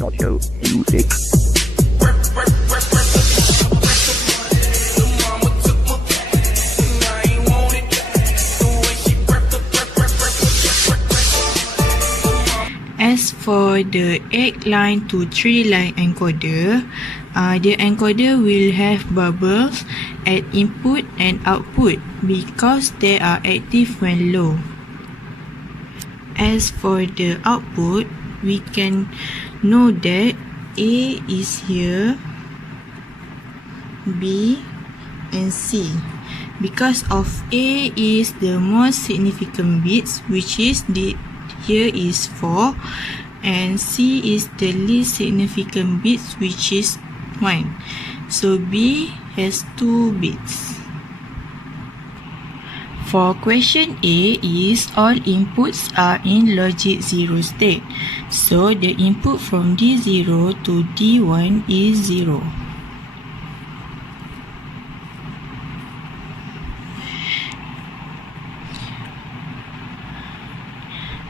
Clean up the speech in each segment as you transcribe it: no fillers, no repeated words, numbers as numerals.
social music. As for the 8-line to 3-line encoder, the encoder will have bubbles at input and output because they are active when low. As for the output, we can know that A is here, B and C. Because of A is the most significant bits, which is here is 4, and C is the least significant bits, which is 1. So B has 2 bits. For question A is all inputs are in logic 0 state. So the input from D0 to D1 is 0.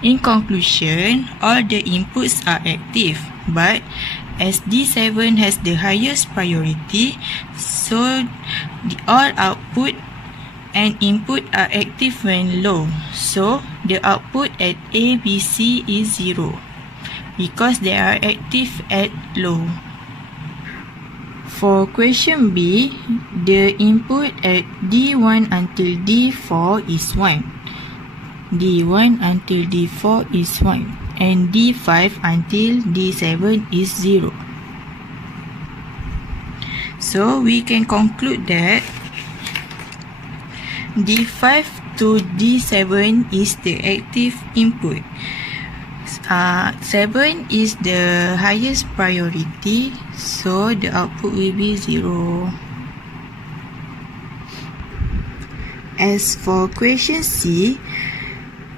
In conclusion, all the inputs are active, but as D7 has the highest priority, so all output and input are active when low. So the output at A, B, C is 0 because they are active at low. For question B, the input at D1 until D4 is 1. D1 until D4 is 1 and D5 until D7 is 0. So we can conclude that D5 to D7 is the active input. 7 is the highest priority, so the output will be 0. As for question C,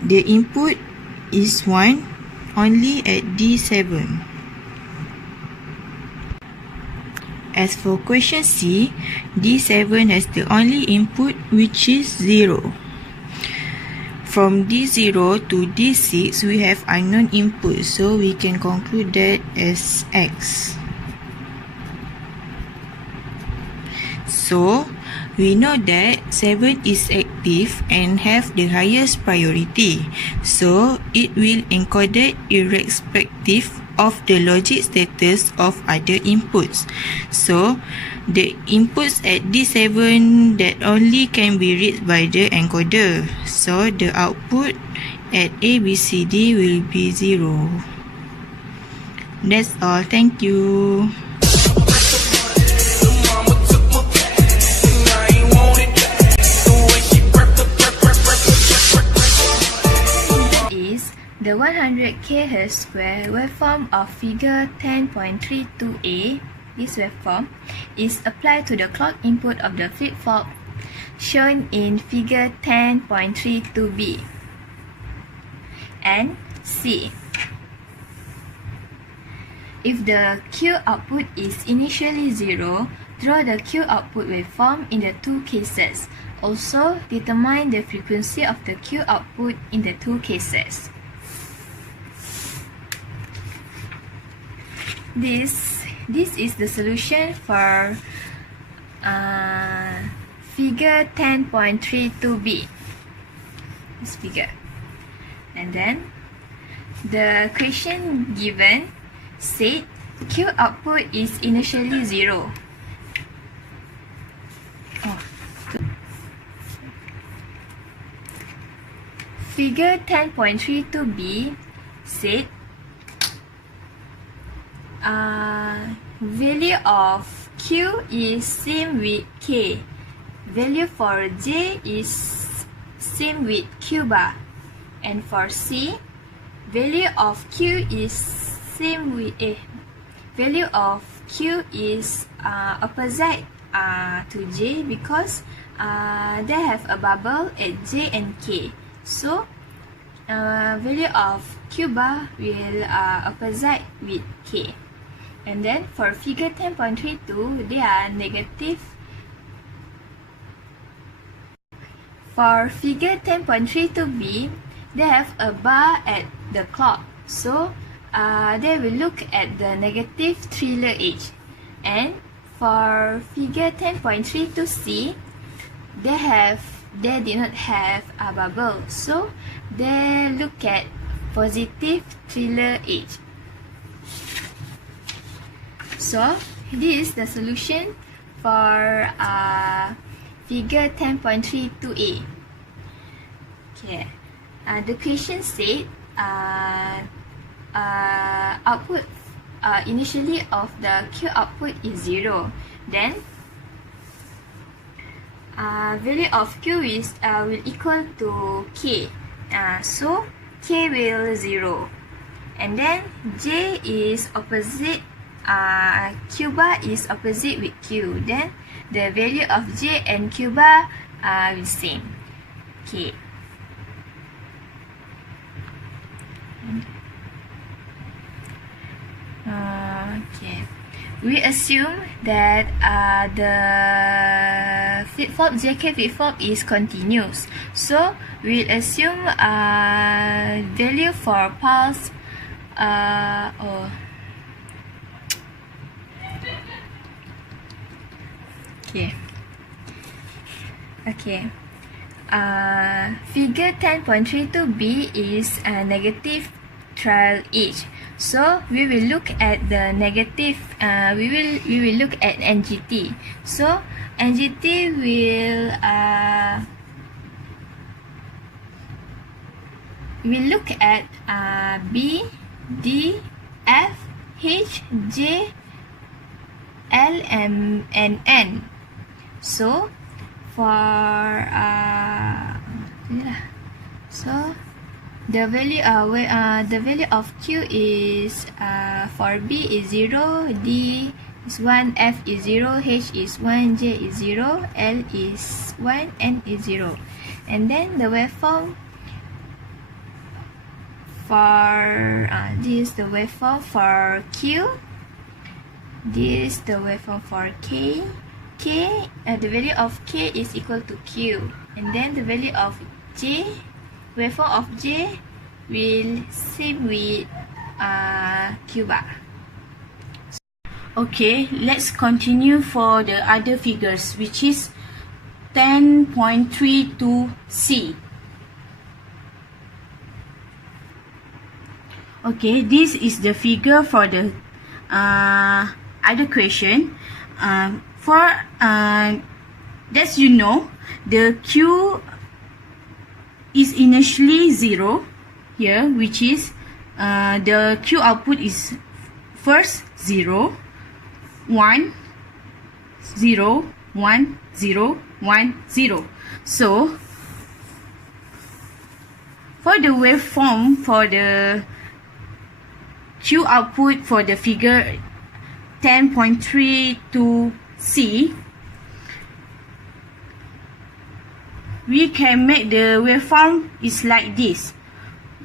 the input is 1 only at D7. As for question C, D7 has the only input which is 0. From D0 to D6, we have unknown input, so we can conclude that as X. So, we know that 7 is active and have the highest priority, so it will encoded irrespective of the logic status of other inputs. So, the inputs at D7 that only can be read by the encoder. So, the output at A, B, C, D will be 0. That's all. Thank you. The 100 kHz square waveform of figure 10.32a, this waveform, is applied to the clock input of the flip-flop shown in figure 10.32b and C. If the Q output is initially 0, draw the Q output waveform in the two cases. Also, determine the frequency of the Q output in the two cases. This is the solution for figure 10.32b, this figure. And then the question given said Q output is initially 0. Figure 10.32b said value of Q is same with K. Value for J is same with Q bar. And for C, value of Q is same with value of Q is opposite to J because they have a bubble at J and K. So value of Q bar will opposite with K. And then for figure 10.32, they are negative. For figure 10.32b, they have a bar at the clock. So they will look at the negative thriller edge. And for figure 10.32c, they did not have a bubble, so they look at positive thriller edge. So this is the solution for figure 10.32a. Okay, the question said output initially of the Q output is 0. Then value of Q is will equal to K. So K will 0. And then J is opposite. Q bar is opposite with Q. Then the value of J and Q bar are the same. Okay. Okay. We assume that the flip-flop JK flip-flop is continuous. So we'll assume value for pulse Okay. Figure 10.32b is a negative trial edge. So we will look at the negative. We will look at NGT. So NGT will look at B, D, F, H, J, L, M, and N. So for the value of Q is for B is 0, D is 1, F is 0, H is 1, J is 0, L is 1, N is 0. And then the waveform for this is the waveform for Q. This is the waveform for K. The value of K is equal to Q, and then the value of J, waveform of J will same with Q bar. Okay, let's continue for the other figures, which is 10.32c. Okay, this is the figure for the other question. As you know, the Q is initially 0 here, which is the Q output is first 0, 1, 0, 1, 0, 1, 0. So for the waveform for the Q output for the figure 10.32c, we can make the waveform is like this: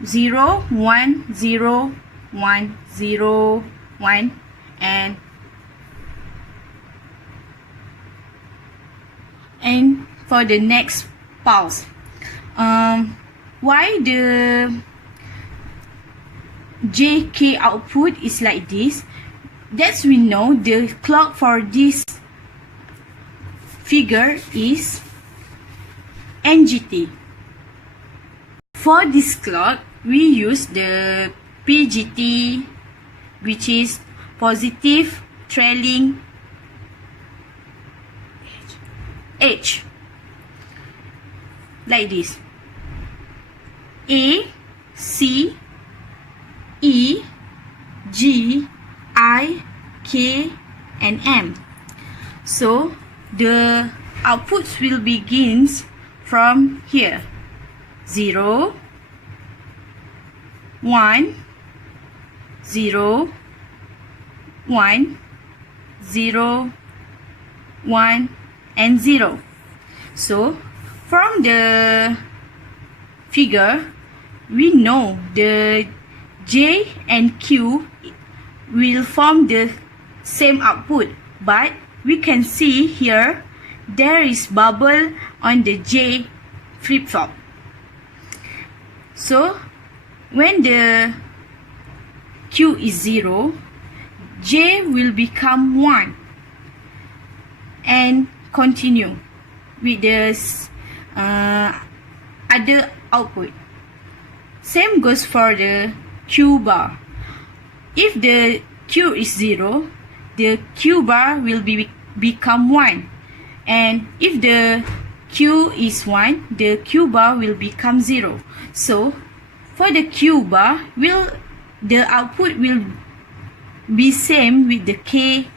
0, 1, 0, 1, 0, 1, and for the next pulse. Why the JK output is like this? That we know the clock for this figure is NGT. For this clock, we use the PGT, which is positive trailing edge, like this: A, C, E, G, I, K, and M. So the outputs will begins from here: 0, 1, 0, 1, 0, 1, and 0. So from the figure, we know the J and Q will form the same output, but we can see here there is bubble on the J flip-flop. So when the Q is 0, J will become 1, and continue with the other output. Same goes for the Q bar. If the Q is 0, the Q bar will become 1, and if the Q is 1, the Q bar will become 0. So for the Q bar, the output will be same with the K.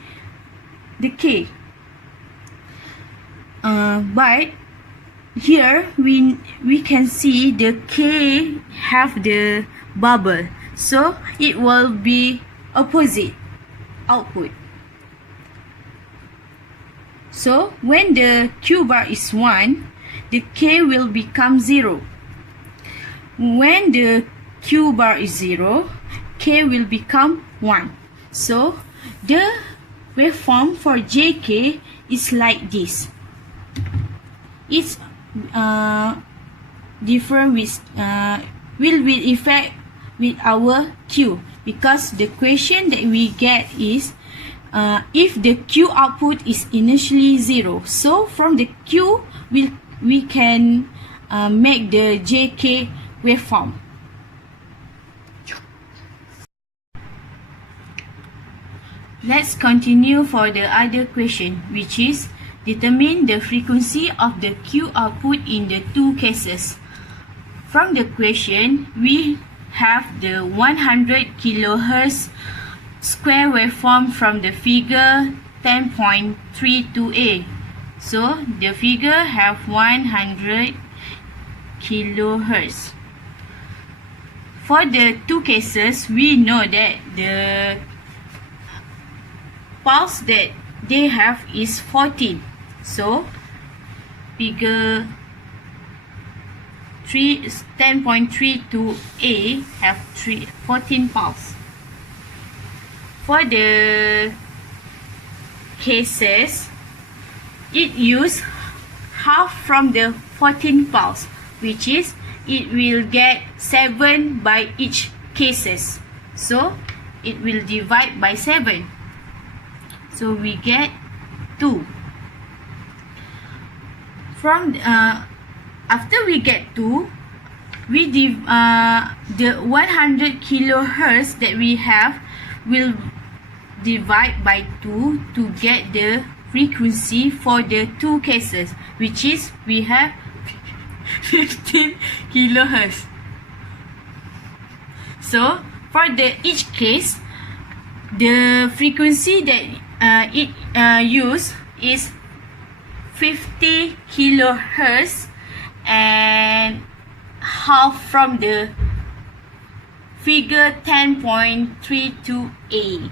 But here we can see the K have the bubble, so it will be opposite output. So when the Q bar is 1, the K will become 0. When the Q bar is 0, K will become 1. So the waveform for JK is like this. It's different with will effect with our Q, because the question that we get is if the Q output is initially 0. So from the Q we can make the JK waveform. Let's continue for the other question, which is determine the frequency of the Q output in the two cases. From the question, we have the 100 kHz square waveform from the figure 10.32a. So the figure have 100 kHz. For the two cases, we know that the pulse that they have is 14. So figure 10.32a have 14 pulse. For the cases, it use half from the 14 pulse, which is it will get 7 by each cases. So it will divide by 7. So we get 2. From after we get 2, we the 100 kHz that we have will divide by 2 to get the frequency for the two cases, which is we have 15 kHz. So for each case, the frequency that it use is 50 kHz and half from the figure 10.32a.